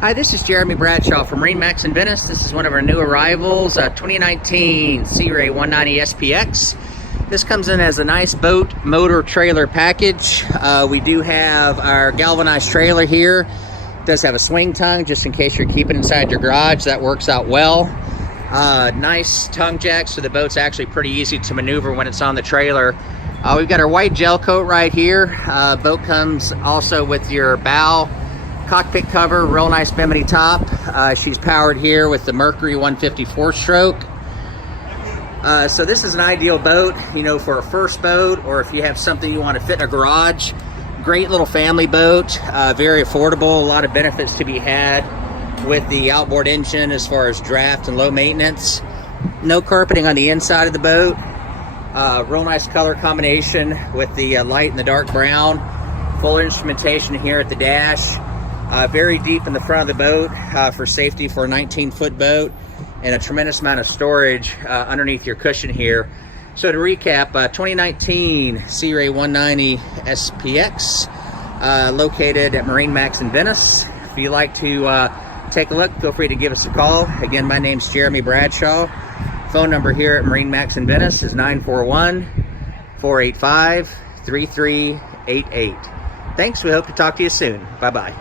Hi, this is Jeremy Bradshaw from MarineMax in Venice. This is one of our new arrivals, 2019 Sea Ray 190 SPX. This comes in as a nice boat motor trailer package. We do have our galvanized trailer here. It does have a swing tongue just in case you're keeping inside your garage. That works out well. Nice tongue jack, so the boat's actually pretty easy to maneuver when it's on the trailer. We've got our white gel coat right here. Boat comes also with your bow cockpit cover, real nice bimini top. She's powered here with the Mercury 154 stroke. So this is an ideal boat, you know, for a first boat, or if you have something you want to fit in a garage. Great little family boat, very affordable, a lot of benefits to be had with the outboard engine as far as draft and low maintenance. No carpeting on the inside of the boat. Real nice color combination with the light and the dark brown. Full instrumentation here at the dash. Very deep in the front of the boat for safety for a 19-foot boat, and a tremendous amount of storage underneath your cushion here. So to recap, 2019 Sea Ray 190 SPX, located at MarineMax in Venice. If you'd like to take a look, feel free to give us a call. Again, my name's Jeremy Bradshaw. Phone number here at MarineMax in Venice is 941-485-3388. Thanks, we hope to talk to you soon. Bye-bye.